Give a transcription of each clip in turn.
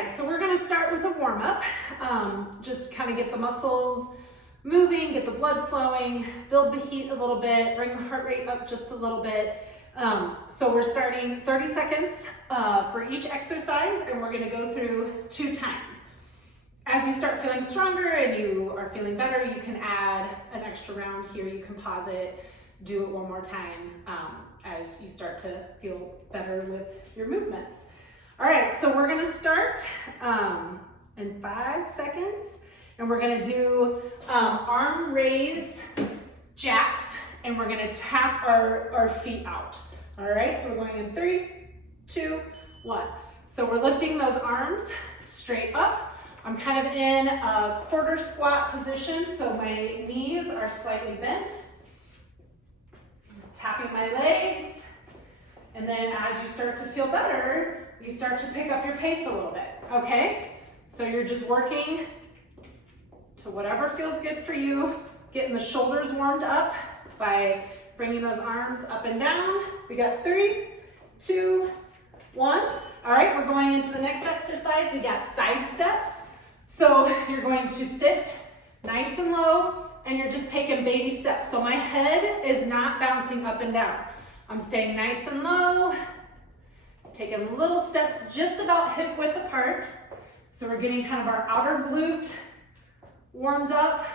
right, so we're gonna start with a warm-up. Just kind of get the muscles moving, get the blood flowing, build the heat a little bit, bring the heart rate up just a little bit. So we're starting 30 seconds for each exercise, and we're gonna go through 2 times. As you start feeling stronger and you are feeling better, you can add an extra round here. You can pause it, do it one more time as you start to feel better with your movements. All right, so we're gonna start in 5 seconds, and we're gonna do arm raise jacks, and we're gonna tap our feet out. All right, so we're going in 3, 2, 1. So we're lifting those arms straight up. I'm kind of in a quarter squat position, so my knees are slightly bent. Tapping my legs, and then as you start to feel better, you start to pick up your pace a little bit, okay? So you're just working to whatever feels good for you, getting the shoulders warmed up by bringing those arms up and down. We got 3, 2, 1. All right, we're going into the next exercise. We got side steps. So you're going to sit nice and low, and you're just taking baby steps. So my head is not bouncing up and down. I'm staying nice and low, taking little steps just about hip width apart. So we're getting kind of our outer glute warmed up,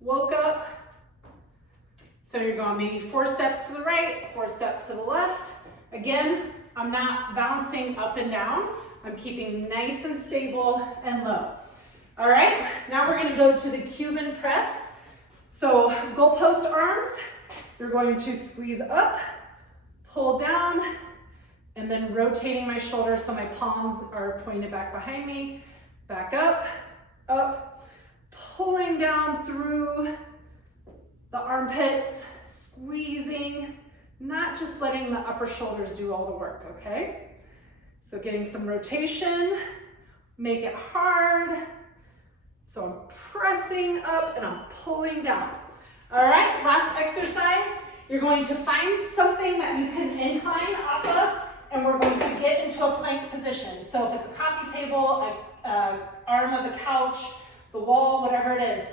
woke up. So you're going maybe 4 steps to the right, 4 steps to the left. Again, I'm not bouncing up and down. I'm keeping nice and stable and low. All right, now we're gonna go to the Cuban press. So goalpost arms, you're going to squeeze up, pull down, and then rotating my shoulders so my palms are pointed back behind me. Back up, up, pulling down through the armpits, squeezing, not just letting the upper shoulders do all the work, okay? So getting some rotation, make it hard. So I'm pressing up and I'm pulling down. All right, last exercise. You're going to find something that you can incline off of, and we're going to get into a plank position. So if it's a coffee table, an arm of the couch, the wall, whatever it is.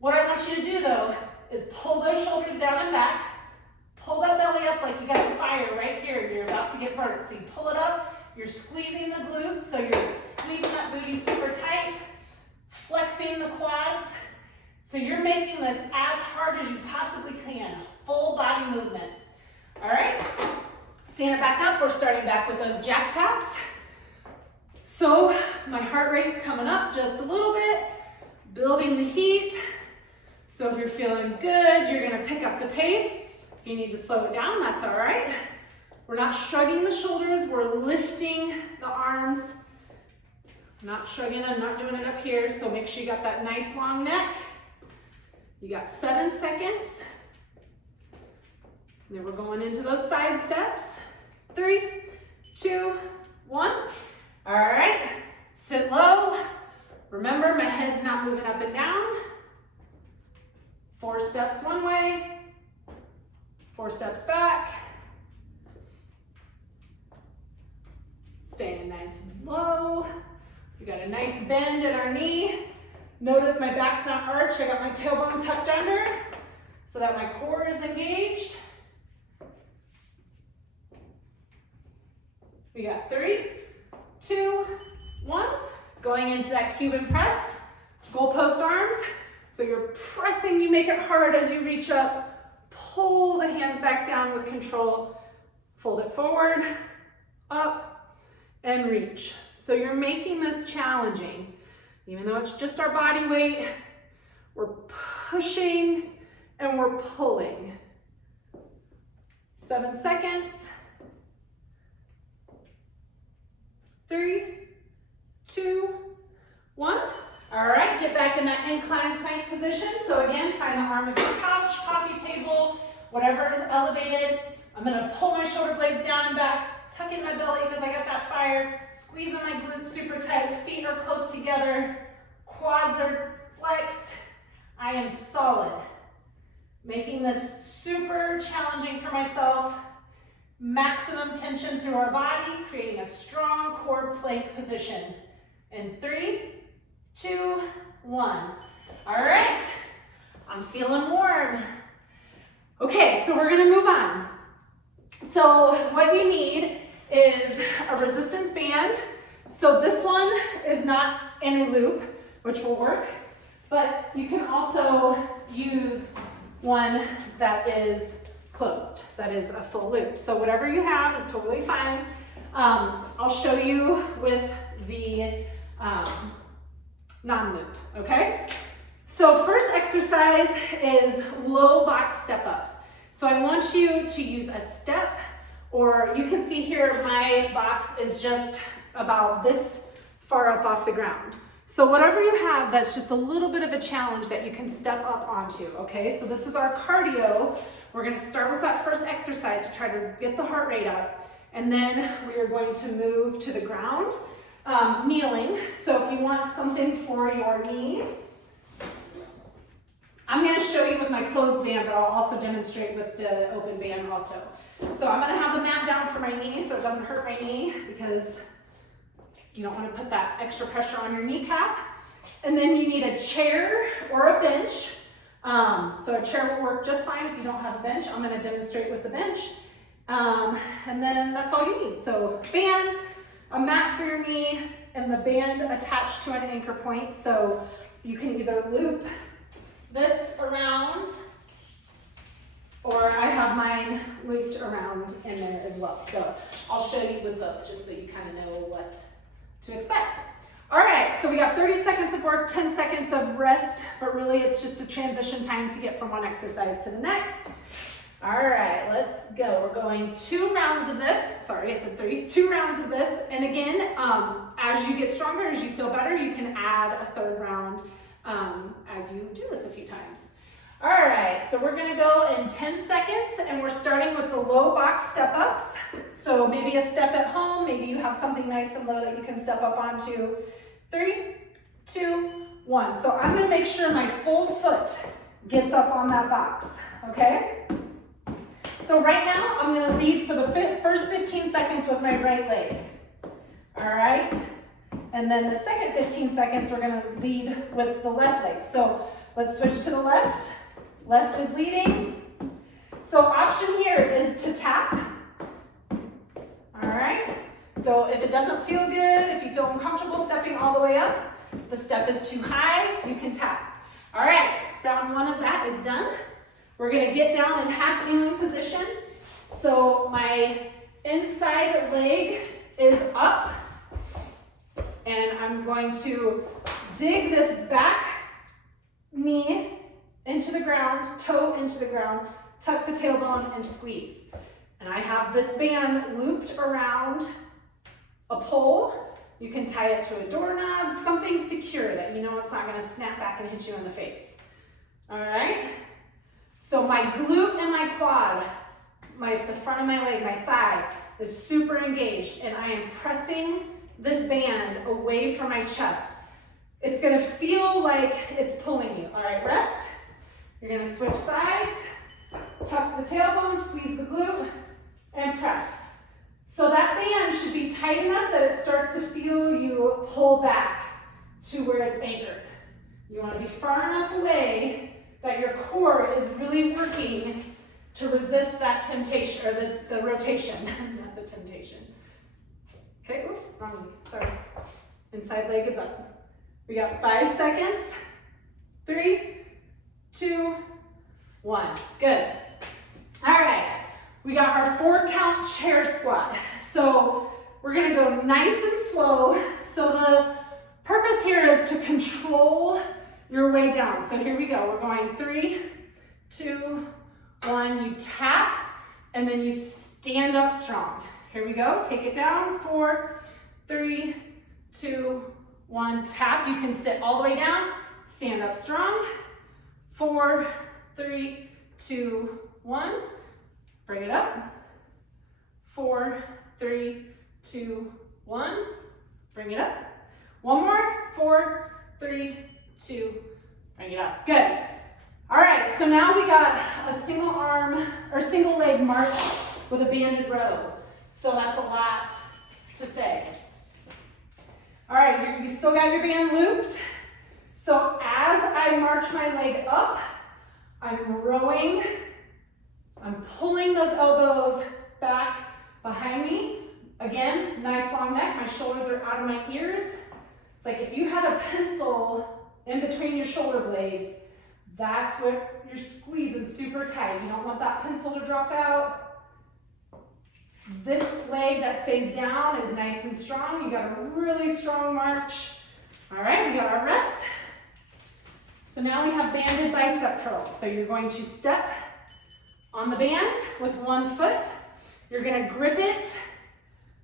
What I want you to do though is pull those shoulders down and back, pull that belly up like you got a fire right here and you're about to get burnt. So you pull it up, you're squeezing the glutes, so you're squeezing that booty super tight, flexing the quads. So you're making this as hard as you possibly can, full body movement. All right, stand it back up. We're starting back with those jack taps. So my heart rate's coming up just a little bit, building the heat. So if you're feeling good, you're gonna pick up the pace. If you need to slow it down, that's all right. We're not shrugging the shoulders, we're lifting the arms. Not shrugging, I'm not doing it up here, so make sure you got that nice long neck. You got 7 seconds. And then we're going into those side steps. 3, 2, 1. All right, sit low. Remember, my head's not moving up and down. 4 steps one way, 4 steps back. Staying nice and low. We got a nice bend in our knee. Notice my back's not arched. I got my tailbone tucked under so that my core is engaged. We got 3, 2, 1. Going into that Cuban press, goalpost arms. So you're pressing, you make it hard as you reach up. Pull the hands back down with control. Fold it forward, up, and reach. So you're making this challenging. Even though it's just our body weight, we're pushing and we're pulling. 7 seconds. 3, 2, 1. All right, get back in that incline plank position. So again, find the arm of your couch, coffee table, whatever is elevated. I'm gonna pull my shoulder blades down and back, tuck in my belly because I got that fire, squeezing my glutes super tight, feet are close together, quads are flexed. I am solid. Making this super challenging for myself. Maximum tension through our body, creating a strong core plank position. In 3, 2, 1. All right, I'm feeling warm. Okay, so we're gonna move on. So what you need is a resistance band. So this one is not in a loop, which will work, but you can also use one that is closed, that is a full loop. So whatever you have is totally fine. I'll show you with the non-loop, okay? So first exercise is low box step-ups. So I want you to use a step, or you can see here my box is just about this far up off the ground. So whatever you have that's just a little bit of a challenge that you can step up onto, okay? So this is our cardio. We're gonna start with that first exercise to try to get the heart rate up, and then we are going to move to the ground, kneeling. So if you want something for your knee, I'm gonna show you with my closed band, but I'll also demonstrate with the open band also. So I'm gonna have the mat down for my knee so it doesn't hurt my knee, because you don't want to put that extra pressure on your kneecap. And then you need a chair or a bench. So a chair will work just fine if you don't have a bench. I'm going to demonstrate with the bench. And then that's all you need. So band, a mat for your knee, and the band attached to an anchor point. So you can either loop this around, or I have mine looped around in there as well. So I'll show you with those just so you kind of know what to expect. All right, so we got 30 seconds of work, 10 seconds of rest, but really it's just a transition time to get from one exercise to the next. All right, let's go. We're going 2 rounds of this. Sorry, I said 3. 2 rounds of this. And again, as you get stronger, as you feel better, you can add a 3rd round as you do this a few times. All right, so we're gonna go in 10 seconds, and we're starting with the low box step-ups. So maybe a step at home, maybe you have something nice and low that you can step up onto. 3, 2, 1. So I'm gonna make sure my full foot gets up on that box, okay? So right now, I'm gonna lead for the first 15 seconds with my right leg, all right? And then the second 15 seconds, we're gonna lead with the left leg. So let's switch to the left. Left is leading. So option here is to tap. All right. So if it doesn't feel good, if you feel uncomfortable stepping all the way up, the step is too high, you can tap. All right, round 1 of that is done. We're gonna get down in half kneeling position. So my inside leg is up, and I'm going to dig this back knee into the ground, toe into the ground, tuck the tailbone and squeeze. And I have this band looped around a pole. You can tie it to a doorknob, something secure that you know it's not gonna snap back and hit you in the face. All right? So my glute and my quad, the front of my leg, my thigh is super engaged, and I am pressing this band away from my chest. It's gonna feel like it's pulling you. All right, rest. You're gonna switch sides, tuck the tailbone, squeeze the glute, and press. So that band should be tight enough that it starts to feel you pull back to where it's anchored. You wanna be far enough away that your core is really working to resist that temptation, or the rotation, not the temptation. Okay, oops, wrong leg, sorry. Inside leg is up. We got 5 seconds. 3, 2, 1. Good. All right. We got our 4 count chair squat. So we're gonna go nice and slow. So the purpose here is to control your way down. So here we go. We're going 3, 2, 1. You tap, and then you stand up strong. Here we go. Take it down. 4, 3, 2, 1. Tap. You can sit all the way down. Stand up strong. 4, 3, 2, 1. Bring it up. 4, 3, 2, 1. Bring it up. One more. 4, 3, 2. Bring it up. Good. All right, so now we got a single arm or single leg march with a banded row. So that's a lot to say. All right, you so your band looped. So as I march my leg up, I'm rowing, I'm pulling those elbows back behind me. Again, nice long neck, my shoulders are out of my ears. It's like if you had a pencil in between your shoulder blades, that's what you're squeezing super tight. You don't want that pencil to drop out. This leg that stays down is nice and strong. You got a really strong march. All right, we got our rest. So now we have banded bicep curls. So you're going to step on the band with one foot. You're gonna grip it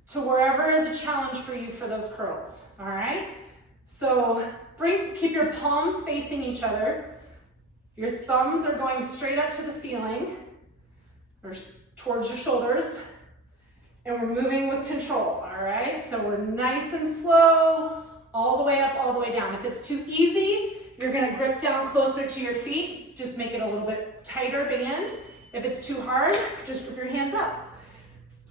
to wherever is a challenge for you for those curls, all right? So keep your palms facing each other. Your thumbs are going straight up to the ceiling or towards your shoulders. And we're moving with control, all right? So we're nice and slow, all the way up, all the way down. If it's too easy, you're gonna grip down closer to your feet, just make it a little bit tighter band. If it's too hard, just grip your hands up.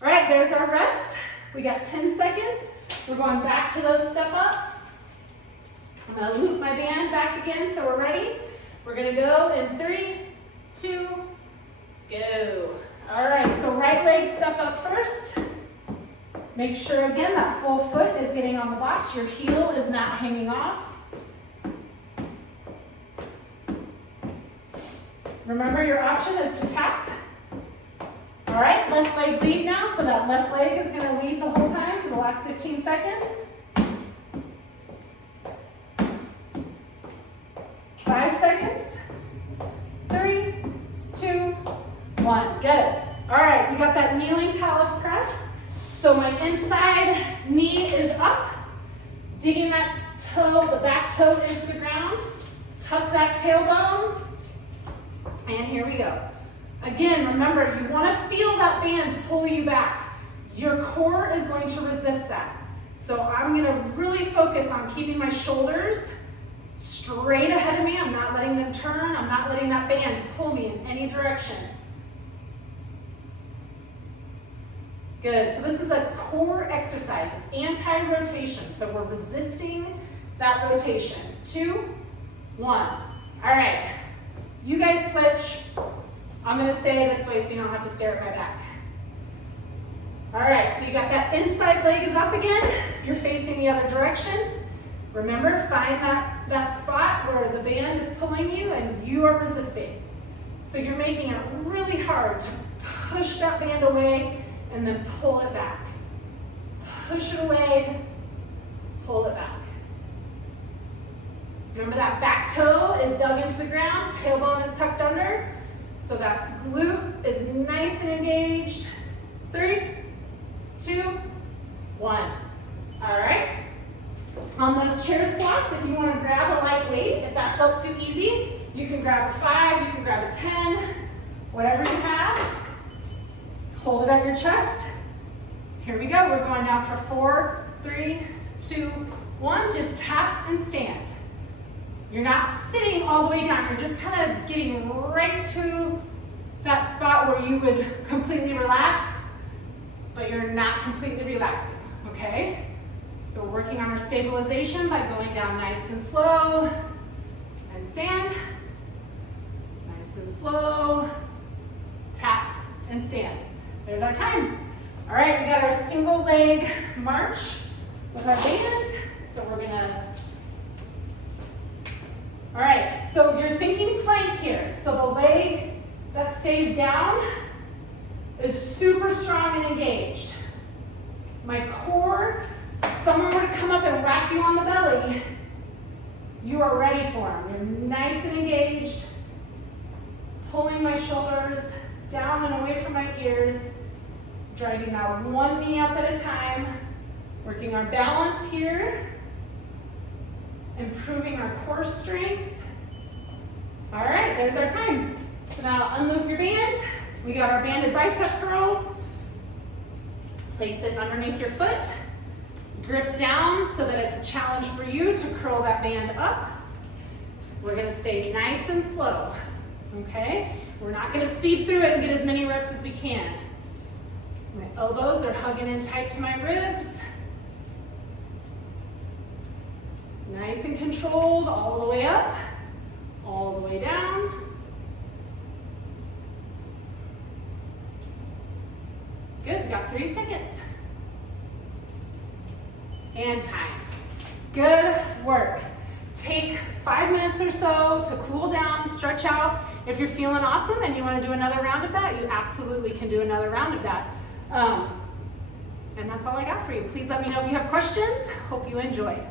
All right, there's our rest. We got 10 seconds. We're going back to those step ups. I'm gonna loop my band back again, so we're ready. We're gonna go in 3, 2, go. All right, so right leg step up first. Make sure again that full foot is getting on the box. Your heel is not hanging off. Remember, your option is to tap. All right, left leg lead now, so that left leg is gonna lead the whole time for the last 15 seconds. 5 seconds. 3, 2, 1, get it. All right, we got that kneeling calf press. So my inside knee is up, digging that toe, the back toe into the ground, tuck that tailbone, and here we go. Again, remember, you want to feel that band pull you back. Your core is going to resist that. So I'm going to really focus on keeping my shoulders straight ahead of me. I'm not letting them turn. I'm not letting that band pull me in any direction. Good, so this is a core exercise. It's anti-rotation, so we're resisting that rotation. 2, 1. All right, you guys switch. I'm gonna stay this way so you don't have to stare at my back. All right, so you got that inside leg is up again. You're facing the other direction. Remember, find that spot where the band is pulling you and you are resisting. So you're making it really hard to push that band away and then pull it back. Push it away, pull it back. Remember that back toe is dug into the ground, tailbone is tucked under, so that glute is nice and engaged. 3, 2, 1. All right. On those chair squats, if you want to grab a light weight, if that felt too easy, you can grab a 5, you can grab a 10, whatever you have. Hold it at your chest. Here we go. We're going down for 4, 3, 2, 1. Just tap and stand. You're not sitting all the way down. You're just kind of getting right to that spot where you would completely relax, but you're not completely relaxing, okay? So we're working on our stabilization by going down nice and slow and stand. Nice and slow, tap and stand. There's our time. All right, we got our single leg march with our band. So we're gonna, all right, so you're thinking plank here. So the leg that stays down is super strong and engaged. My core, if someone were to come up and whack you on the belly, you are ready for them. You're nice and engaged, pulling my shoulders down and away from my ears, driving that one knee up at a time, working our balance here, improving our core strength. All right, there's our time. So now unloop your band. We got our banded bicep curls. Place it underneath your foot. Grip down so that it's a challenge for you to curl that band up. We're gonna stay nice and slow, okay? We're not gonna speed through it and get as many reps as we can. My elbows are hugging in tight to my ribs. Nice nice and controlled all the way up, all the way down. Good, we got 3 seconds. And time. Good work. Take 5 minutes or so to cool down, stretch out. If you're feeling awesome and you want to do another round of that, you absolutely can do another round of that. And that's all I got for you. Please let me know if you have questions. Hope you enjoyed.